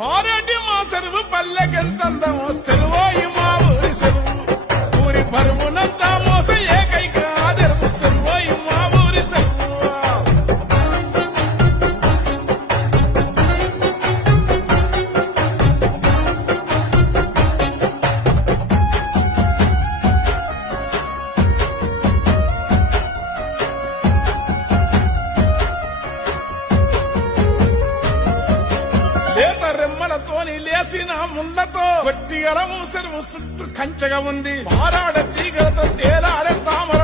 పారేటి మా చెరువు పల్లెకెంతందమో చెరువోయి మా ఊరి చెరువు ఊరి పరువునంతా మోస ఏకైక ఆదరపు చెరువోయి మా ఊరి చెరువు రెమ్మలతోని లేసిన ముళ్ళతో గట్టి గలము చెరువు చుట్టూ కంచెగా ఉంది మారాడ తీగలతో తేలాడే తామర